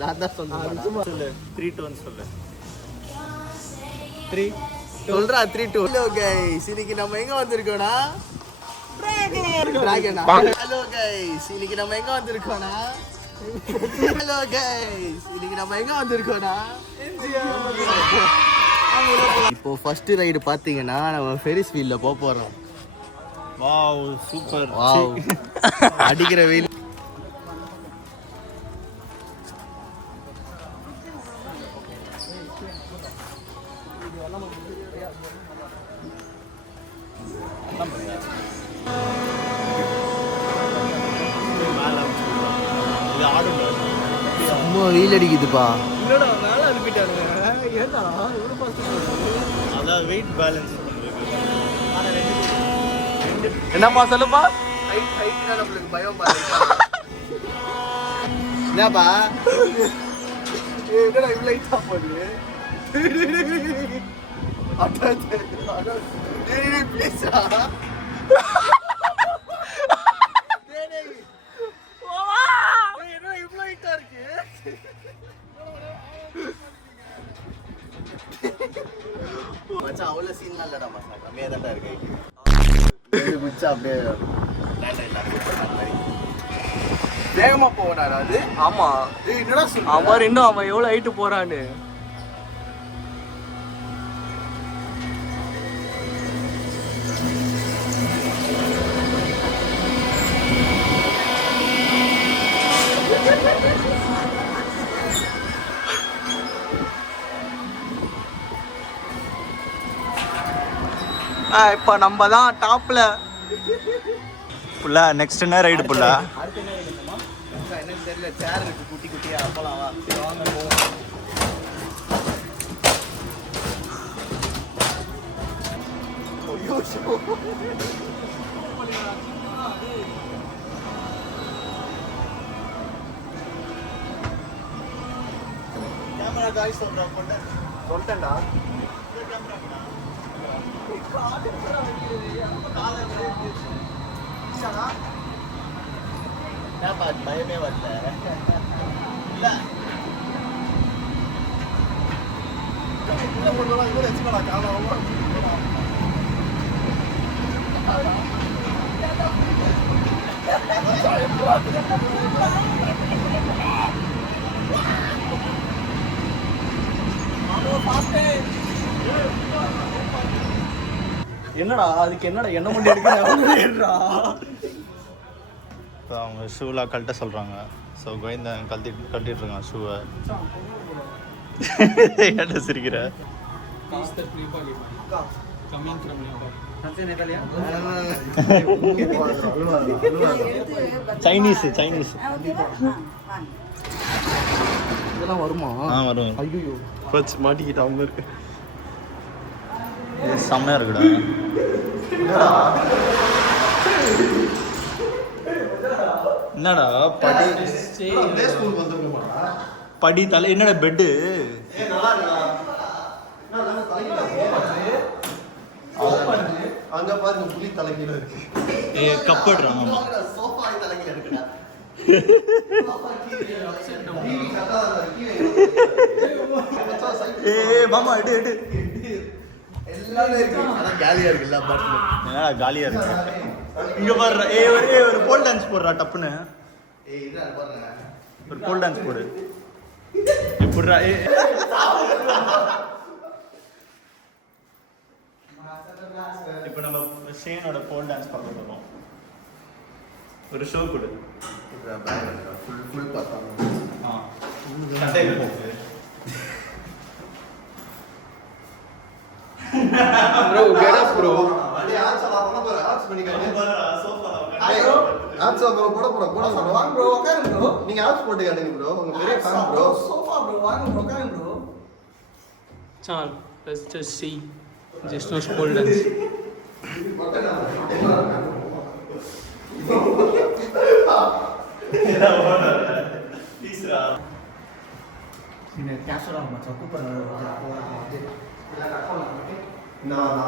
நான் தான் சொன்னேன். சொல்லு 3 2 சொல்லு. 3 சொல்றா 3 2. ஹலோ கைஸ், இன்னைக்கு நம்ம எங்க வந்திருக்கோம்னா டிராகனா. ஹலோ கைஸ், இன்னைக்கு நம்ம எங்க வந்திருக்கோம்னா ஹலோ கைஸ், இன்னைக்கு நம்ம எங்க வந்திருக்கோம்னா இப்போ ஃபர்ஸ்ட் ரைடு பாத்தீங்கன்னா நம்ம ஃபெரிஸ் வீல்ல போறோம். Wow super. வாவ் அடிக்கிற வெயில். சும்மா வெயில் அடிக்குதுப்பா. அதான் வெயிட் பேலன்ஸ் என்னப்பா சொல்லுப்பா. நம்மளுக்கு பயம் என்னப்பா என்னடா இவ்வளோ லைட்டா போகுது. அவ்வளோ சீன்லாம் இல்லடா மச்சா, கம்மியாக தான்டா இருக்கு. அப்படியே வேகமா போனாரு அது. ஆமா என்னடா சொல்ற? அவன் இன்னும் அவன் எவ்வளவு ஹைட்டு போறான்னு. இப்ப நம்ம தான் டாப்ல. புல்லா நெக்ஸ்ட் என்ன ரைடு புல்லா? அடுத்து என்ன ரைடுமா? என்னன்னு தெரியல. சேர் இருக்கு குட்டி குட்டியா. போலாம் வா. சரி வாங்க போவோம். ஐயோ கேமரா காய் சொல்றேன். சொல்லிட்டேன்டா. பயமே வரல. என்னடா அதுக்கு என்னடா என்ன பண்ணி எடுக்கிறா? இப்போ அவங்க ஷூலாம் கழட்ட சொல்கிறாங்க. ஸோ கோவிந்தன் கழட்டிட்டு இருக்கான் ஷூவை. என்ன சிரிக்கிற? சைனீஸ் இதெல்லாம் வருமா? வரும். ஐயோ பச்சு மாட்டிக்கிட்டு அவங்க இருக்கு. செம்மையா இருக்குடா. என்னடா படி தலை என்னடா பெட்டு அங்க பாருங்க புலி தலைகீழ இருக்கு. கப்படுறான். மாமா எடு எல்லாமே இருக்கு. ஆனா காலியா இருக்கு. எல்லா பாட்டிலும் என்னடா காலியா இருக்கு. இங்க பாரு. ஒரு போல் டான்ஸ் போடுறா டப்புன்னு. இதான் பாருங்க. ஒரு போல் டான்ஸ் போடு. எப்படிடா? இப்போ நம்ம ஷேனோட போல் டான்ஸ் பார்க்க போறோம். ஒரு ஷோ கொடு. ஃபுல் பார்த்தாங்க. சண்டை போட்டு bro get up bro. அடி ஆட்ஸ் எல்லாம் பண்ண போற. ஆட்ஸ் பண்ணிக்கங்க. ஆட்ஸ் bro போட வாங்க bro உட்காருங்க bro. நீங்க ஆட்ஸ் போட்டு காட்டுங்க bro. உங்க பெரிய ஃபேன் bro. சோஃபா bro வாங்க bro உட்காருங்க bro. Chal, let's just see. Just no spoil dance. Please-ra. Ini casual lah macam aku pernah நான்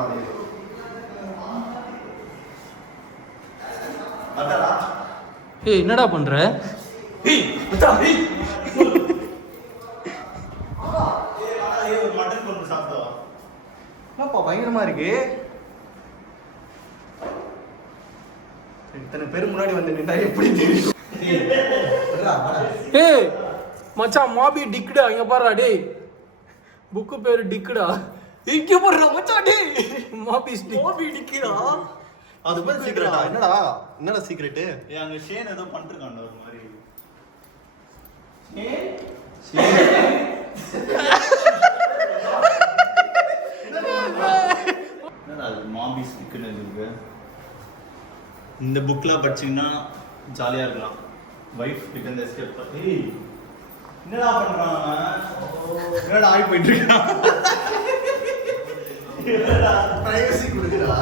அதடா ஏய் என்னடா பண்ற? மட்டன் குழம்பு சாப்பிட்டோம். என்னப்பா பயங்கரமா இருக்கு. இத்தனை பேர் முன்னாடி வந்து நின்னா எப்படி தெரியும்? ஏய் மச்சான் மாபி டிக்குடா இங்க பாருடா டேய். புக்கு பேரு டிக்குடா. இங்க பாருடா மச்சான் டேய். மாபி டிக்குடா. அது பேர் சீக்ரெட்டா? என்னடா சீக்ரெட்? அங்க ஷேன் ஏதோ பண்ணிருக்கான்டா ஒரு மாதிரி. என்னடா அது மாபி ஸ்டிக்குன்னு இருக்கு. இந்த புக்லாம் படிச்சீங்கன்னா ஜாலியா இருக்கலாம். வைஃப் கிட்ட இருந்து எஸ்கேப் பண்ணி என்னடா பண்றான் அவன்? என்னடா ஆகி போயிட்டு இருக்கான்? பிரைவசி கொடுக்குறா.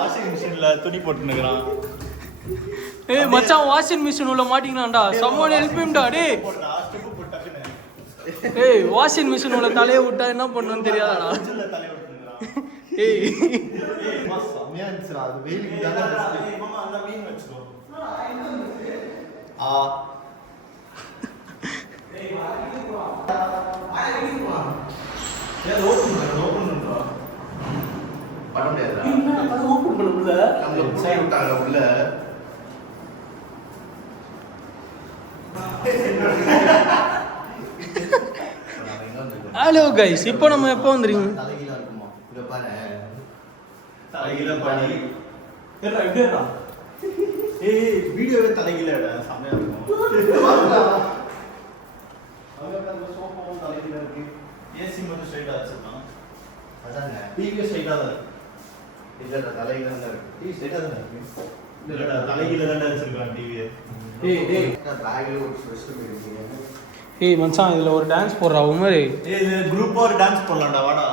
வாஷிங் மிஷின்ல துணி போட்டுனுக்குறான். ஏய் மச்சான் வாஷிங் மிஷின் உள்ள மாட்டிங்கனாடா. someone help him டா டேய். ஏய் வாஷிங் மிஷின் உள்ள தலைய விட்டா என்ன பண்ணுன்னு தெரியாதாடா. ஏய் செம்மையா இருந்துச்சுடா. அது வெயிலுக்கு தானே best. அந்த மீன் வச்சுக்கோ. பண்ண முடியாதுடா. நம்மள புடிச்சு விட்டாங்க உள்ள. ஹலோ கைஸ் இப்போ நம்ம எப்போ வந்துறீங்க? தலைகீழா இருக்குமா? இத பாரு. தலைகீழ படி. எப்படிடா? ஏய் வீடியோவே தலைகீழடா. செமையா இருக்கும். அங்க சோஃபாவும் தலைகீழா இருக்கு. ஏசி மட்டும் ஸ்ட்ரைட்டா வச்சிருக்கான். அதாங்க. டிவி ஸ்ட்ரைட்டா தான் இருக்கு. இல்லடா தலைகீழா தான் இருக்கு. டீ ஸ்ட்ரைட்டா தான் இருக்கு. இல்லடா தலைகீழ தான் வச்சிருக்கான் டிவியை. ஏய் பேக்ல ஒரு ஸ்வெஸ்ட் இருக்கு. ஏய் மச்சான் இதுல ஒரு டான்ஸ் போடுறா உமர். ஏய் இது குரூப்பா ஒரு டான்ஸ் போடலாம்டா வாடா.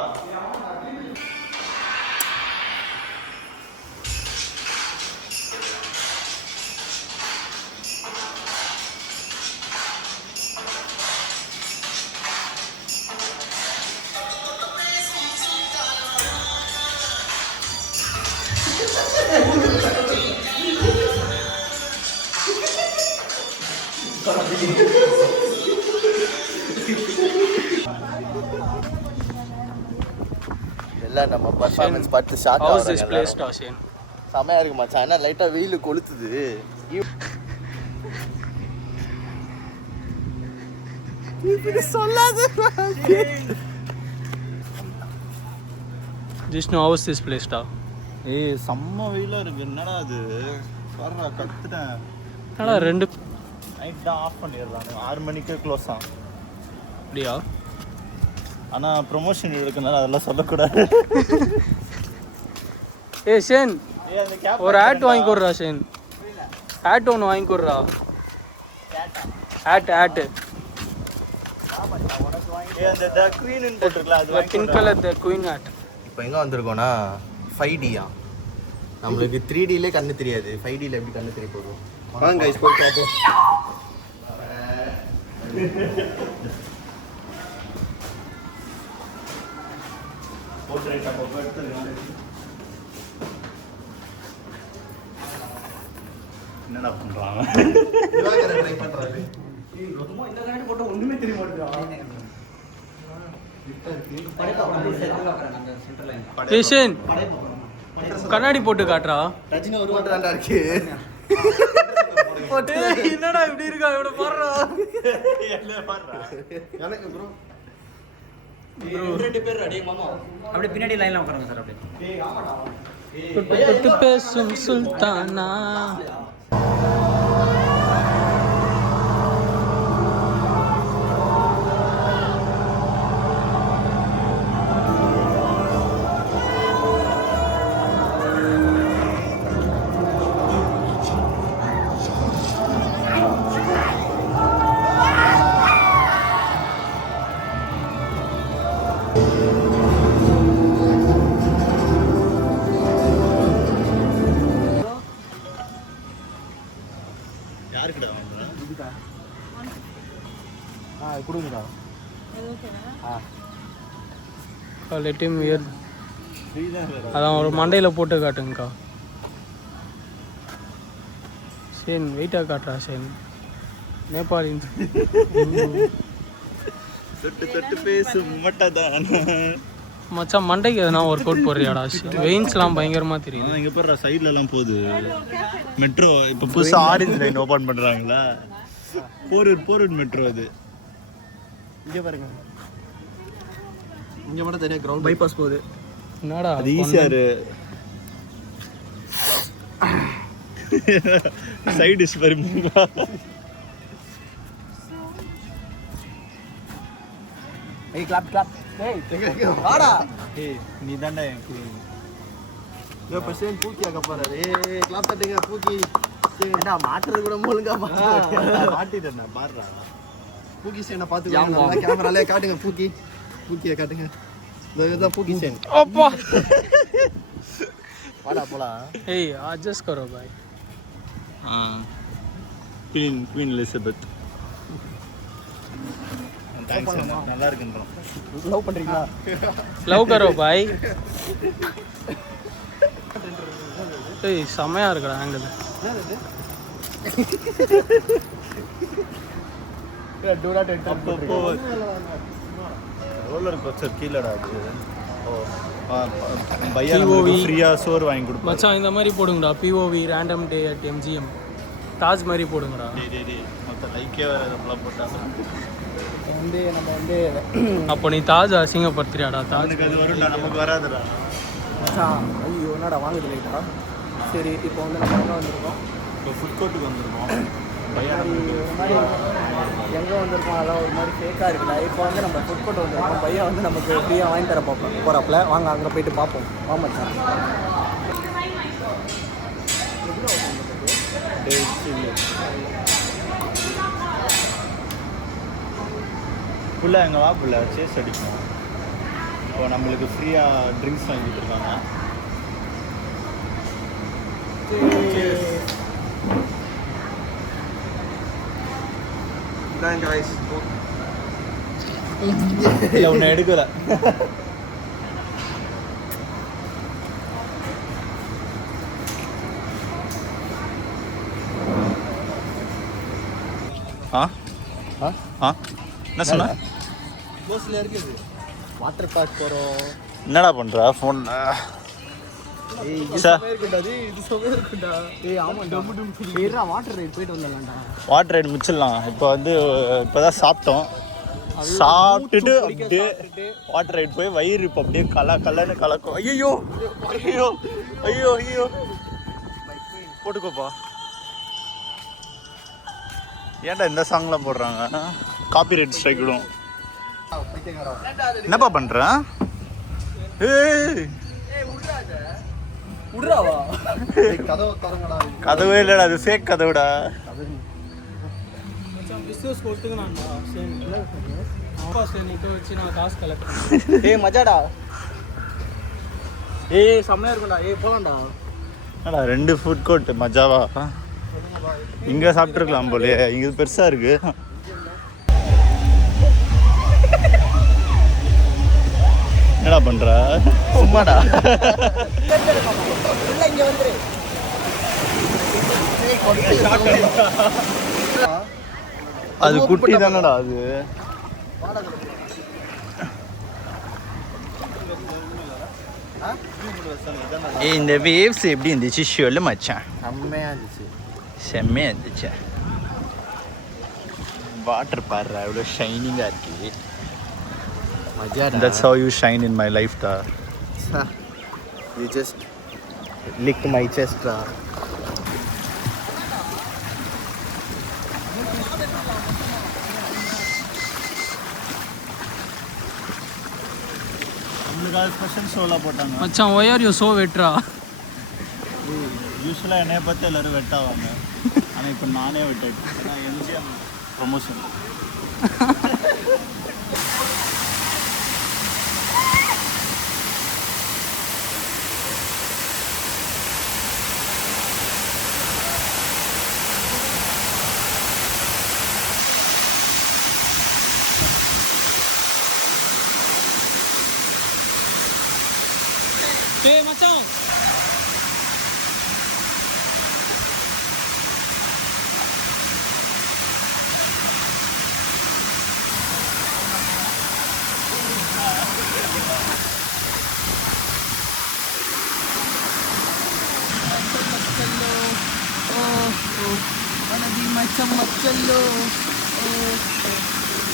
எல்லாம் நம்ம பர்ஃபார்மன்ஸ் பார்த்து ஷாக் ஹவுஸ் இஸ் ஆகுறாங்க. Place torsion. செமையா இருக்கு மச்சான். ஆனா லைட்டா வெயில் கொளுத்துது. இப்படி சொல்லாத. ஜிஷ்ணு ஹவுஸ் இஸ் பிளேஸ் டா. ஏய் செம்ம வெயிலா இருக்கு. என்னடா அது? வர்றா கத்துட்டேன். என்னடா ரெண்டு நைட் தான் ஆஃப் பண்ணிடுறாங்க. 6 மணிக்கு க்ளோஸ் ஆகும். அப்படியா? ஆனால் ப்ரொமோஷன் இருக்குனால அதெல்லாம் சொல்லக்கூடாது. ஏய் ஷேன் ஏய் அந்த கேப் ஒரு ஆட் வாங்கி கொடுறா ஷேன். ஆட் ஒன்று வாங்கி கொடுறா. ஆட் ஏய் அந்த த குயின்னு போட்டுருக்கலாம் அது வாங்கி pink colour the queen ad. இப்போ எங்க வந்திருக்கோம்னா 5Dயா. நம்மளுக்கு 3Dலே கண்ணு தெரியாது. 5Dல எப்படி கண்ணு தெரிய போகும்? வாங்க கைஸ் போய் பார்ப்போம். போர்ட்ரேட் அப்போ எடுத்துக்கலாம். என்னடா பண்றாங்க? இவாகர ட்ரை பண்றாரு. ஏய் ஷேன் கண்ணாடி போட்டு காட்டுறா. ரஜினி ஒரு மட்டும் தான்டா இருக்கு. ஏய், என்னடா இப்படி இருக்கா இவனை பாருடா. என்ன பண்றா? எனக்கு ப்ரோ அப்படியே பின்னாடி லைன்ல உட்காருங்க சார். அப்படியே தொட்டு தொட்டு பேசும் சுல்தானா. யாருக்குடா வாங்குறா? கொடுங்கடா. Let him wear. அதான் ஒரு மண்டையில் போட்டு காட்டுங்கக்கா. சேன் வெயிட்டாக காட்டுறா சேன். நேபாளி தொட்டு பேசு மட்டதான். மச்சான் மண்டைக்கு எதனா ஒர்க் அவுட் போடுறியாடா? வெயின்ஸ்லாம் பயங்கரமாக தெரியுது. இங்கே போடுற சைட்லலாம் போகுது மெட்ரோ. இப்போ புதுசாக ஆரஞ்சு லைன் ஓப்பன் பண்ணுறாங்களா? போரூர் மெட்ரோ அது. இங்கே பாருங்க, இங்கே மட்டும் தனியாக கிரவுண்ட் பைபாஸ் போகுது. என்னடா அது ஈஸியாரு சைடு டிஷ் வருவீங்களா? ஏய் கிளாப் கிளாப். ஏய் வாடா. ஏய் நீ தாண்டா என் queen. யோ பசேன் பூக்கி ஆக போறாரு. ஏய் கிளாப் தட்டுங்க பூக்கி. என்ன மாட்டுறது கூட ஒழுங்கா மாட்டிட்டேன் பாடுறா. பூக்கி சேனை பார்த்துக்கோங்க, நல்லா கேமராலே காட்டுங்க. பூக்கியை காட்டுங்க. இதுதான் பூக்கி சேன். அப்பா வாடா போலாம். ஏய் அட்ஜஸ்ட் கரோ பாய். Queen Elizabeth. தேங்க்ஸ், நல்லா இருக்குன்றோம். லவ் பண்றீங்களா? லவ் கரோ பாய். ஏய் செமையா இருக்குடா ஆங்கிள். To not enter. அப்போ ரோலர் கோஸ்டர் கீழடா அது. பையா நமக்கு ஃப்ரீயாக சோறு வாங்கி கொடுப்போம். மச்சான் இந்த மாதிரி போடுங்கடா. POV random day at MGM Taj மாதிரி போடுங்கடா. மற்ற லைக்கே வேறு நம்மளாம் போட்டாங்க. நம்ம வந்து அப்போ நீ தாஜ் அசிங்கப்படுத்துறியாடா? தாஜ் அவனுக்கு அது வரும்டா, நமக்கு வராதுடா. ஐயோ என்னடா வாங்குது லைட்டா. சரி இப்போ வந்து நம்ம எங்கே வந்திருக்கோம்? இப்போ ஃபுட் கோர்ட்டுக்கு வந்திருக்கோம். பையா ஒரு மாதிரி எங்கே வந்திருக்கோம், அதான் ஒரு மாதிரி ஃபேக்காக இருக்குடா. இப்போ வந்து நம்ம ஃபுட் கோர்ட் வந்திருக்கோம். பையன் வந்து நமக்கு ஃப்ரீயாக வாங்கி தர போகிறாப்புல. வாங்க அங்கே போயிட்டு பார்ப்போம். ஆமாம் சார். புள்ள எங்கே வா புள்ள சேஸ் அடிக்கும். இப்போ நம்மளுக்கு ஃப்ரீயாக ட்ரிங்க்ஸ் வாங்கிட்டு இருக்காங்க. இல்லை ஒன்று எடுக்கல. என்ன சொன்ன? க்ளோஸில் இருக்குது. வாட்டர் பார்க் போகிறோம். என்னடா பண்ணுறா ஃபோன்? வாட்டர் ரைட் போயிட்டு வந்துடலாம்டா. வாட்டர் ரைடு முடிச்சிடலாம். இப்போ வந்து இப்போதான் சாப்பிட்டோம். சாப்பிட்டுட்டு அப்படியே வாட்டர் ரைட் போய் வயிறு இப்போ அப்படியே கலன்னு கலக்கும். ஐயோ ஐயோ ஐயோ ஐயோ போட்டுக்கோப்பா. ஏன்டா இந்த சாங்லாம் போடுறாங்க? காப்பி ரைட் ஸ்ட்ரைக் விடும். என்னப்பா பண்ற? ஏய் விடுறாவா? கதவை தரங்கடா. கதவே இல்லைடா, அது ஃபேக் கதவுடா. பிஸ்னஸ் கொடுத்துக்கணாண்டா. சரி அப்பா சரி நிற்க வச்சு நான் காசு கலெக்ட் பண்ணேன். ஏய் மஜாடா. ஏய் செம்மையா இருக்கும்டா. ஏய் போலாம்டா. என்னடா 2 ஃபுட் கோர்ட் மஜாவா? இங்கே சாப்பிட்ருக்கலாம் போலே. இங்கே பெருசாக இருக்கு. என்னடா பண்ற? சும்மாடா. இங்க வந்துரு. அது குட்டி தானடா அது. ஏய் இந்த வேவ்ஸ் எப்படி இருந்துச்சு? சொல்லு மச்சான். செம்மையா இருந்துச்சு. செம்மையாக இருந்துச்சு. வாட்டர் பாரு எவ்வளோ ஷைனிங்காக இருக்கு. மஜாடா. That's how you shine in my life da. You just licked my chest da. நம்மளுக்காக ஸ்பெஷல் ஷோலாம் போட்டாங்க. மச்சான் why are you so வெட்ரா? யூஸ்வலாக என்னைய பார்த்து எல்லோரும் வெட்டாவாங்க. ஆனால் இப்போ நானே வெட்டேன். ஏன்னா MGM promotion. Wanna be my summer cello.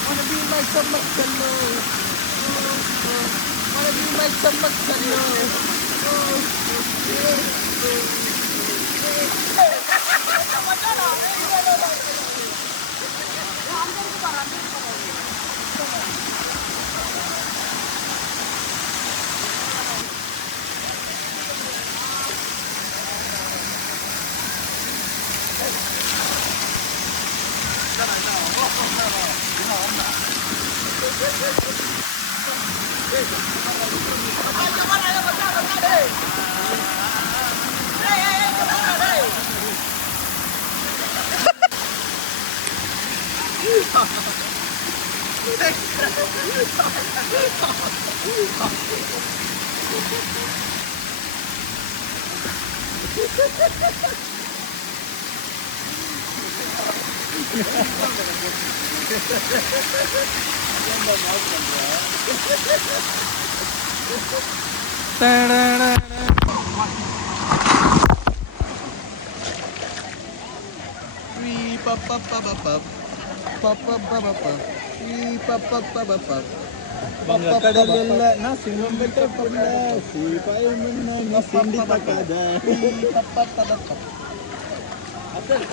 Wanna be my summer cello. Wanna be my summer cello.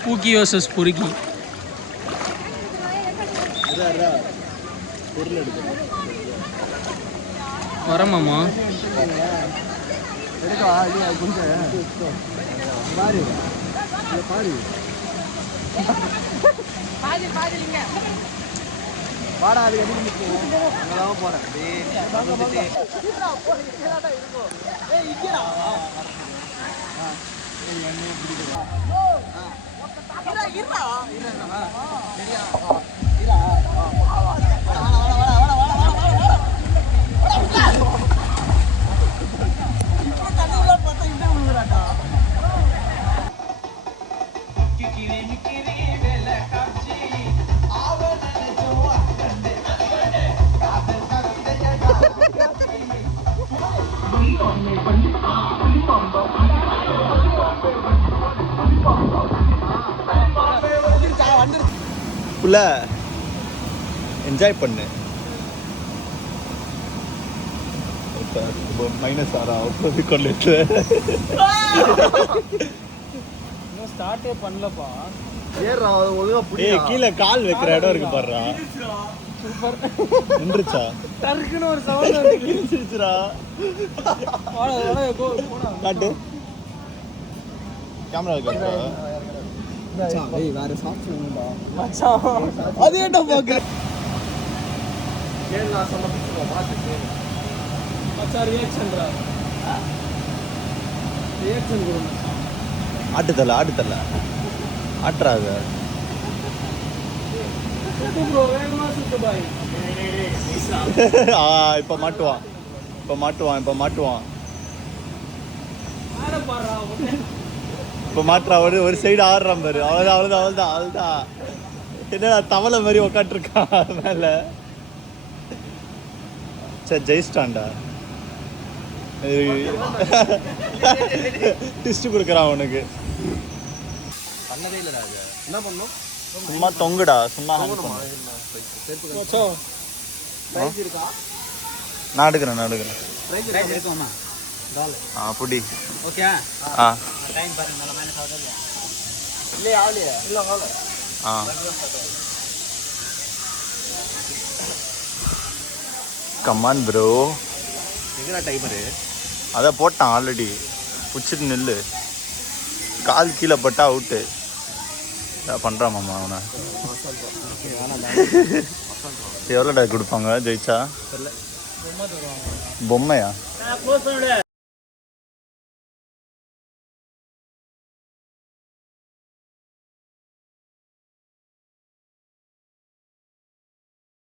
Pookie versus பொறுக்கி. வரமாமா வாடா அது எப்படி நிற்கும் அங்கதான் போறேன் புள்ள என்ஜாய் பண்ணு. இப்போ மைனஸ் ஆறா கொள்ளிட்டு இன்னும் ஸ்டார்ட்டே பண்ணலப்பா. ஏறா ஒழுங்கா புடி. கீழே கால் வைக்கிற இடம் இருக்கு பாருடா. சூப்பர். நின்றுச்சா? டர்க்குன்னு ஒரு சவுண்ட் வந்து கிழிச்சிருச்சுடா. காட்டு கேமரா காட்டு. வேற சாப்பிட்டு மச்சான் அது ஏன்டா பாக்க? கேளு நான் சொன்ன பிடிச்சிருவோம் பார்த்து. மச்சான் ரியாக்ஷன்டா. ரியாக்ஷன் கொடு. ஆட்டுத்தல ஆட்டுத்தல ஆட்டுறாத. சுத்து ப்ரோ வேகமா சுத்து பாய். இப்போ மாட்டுவான் இப்போ மாட்டுவான் இப்போ மாட்டுவான் ஆட பாறா. இப்போ மாட்டுறா. ஒரு சைடு ஆடுறான் பாரு. அவ்வளோதான் அவ்வளோதான் அவ்வளோதான் அவ்வளோதான். என்னடா தவளை மாதிரி உக்காட்டுருக்கான் மேலே. சரி ஜெயிஸ்டான்டா. டிஸ்ட் கொடுக்குறான் அவனுக்கு. பண்ணதே இல்லடா அது. என்ன பண்ணோம்? சும்மா தொங்குடா சும்மா. மச்சான் பிரைஸ் இருக்கா நான் எடுக்கிறேன் நான் எடுக்கிறேன். ரைட் இருக்குமா? புடி. ஓகே. ஆ டைம் பாருங்க நல்ல மைனஸ் ஆகுது இல்லையா? இல்லையா ஆகலையா இல்லை ஆகலை ஆ கமான் ப்ரோ. எங்கடா டைமரு? அதான் போட்டான் ஆல்ரெடி. பிடிச்சிட்டு நில்லு. கால் கீழே பட்டா அவுட்டு. பண்ணுறான் மாமா அவனை. எவ்வளோடா கொடுப்பாங்க ஜெயிச்சா? பொம்மையா? க்ளோஸ் பண்ணிடு.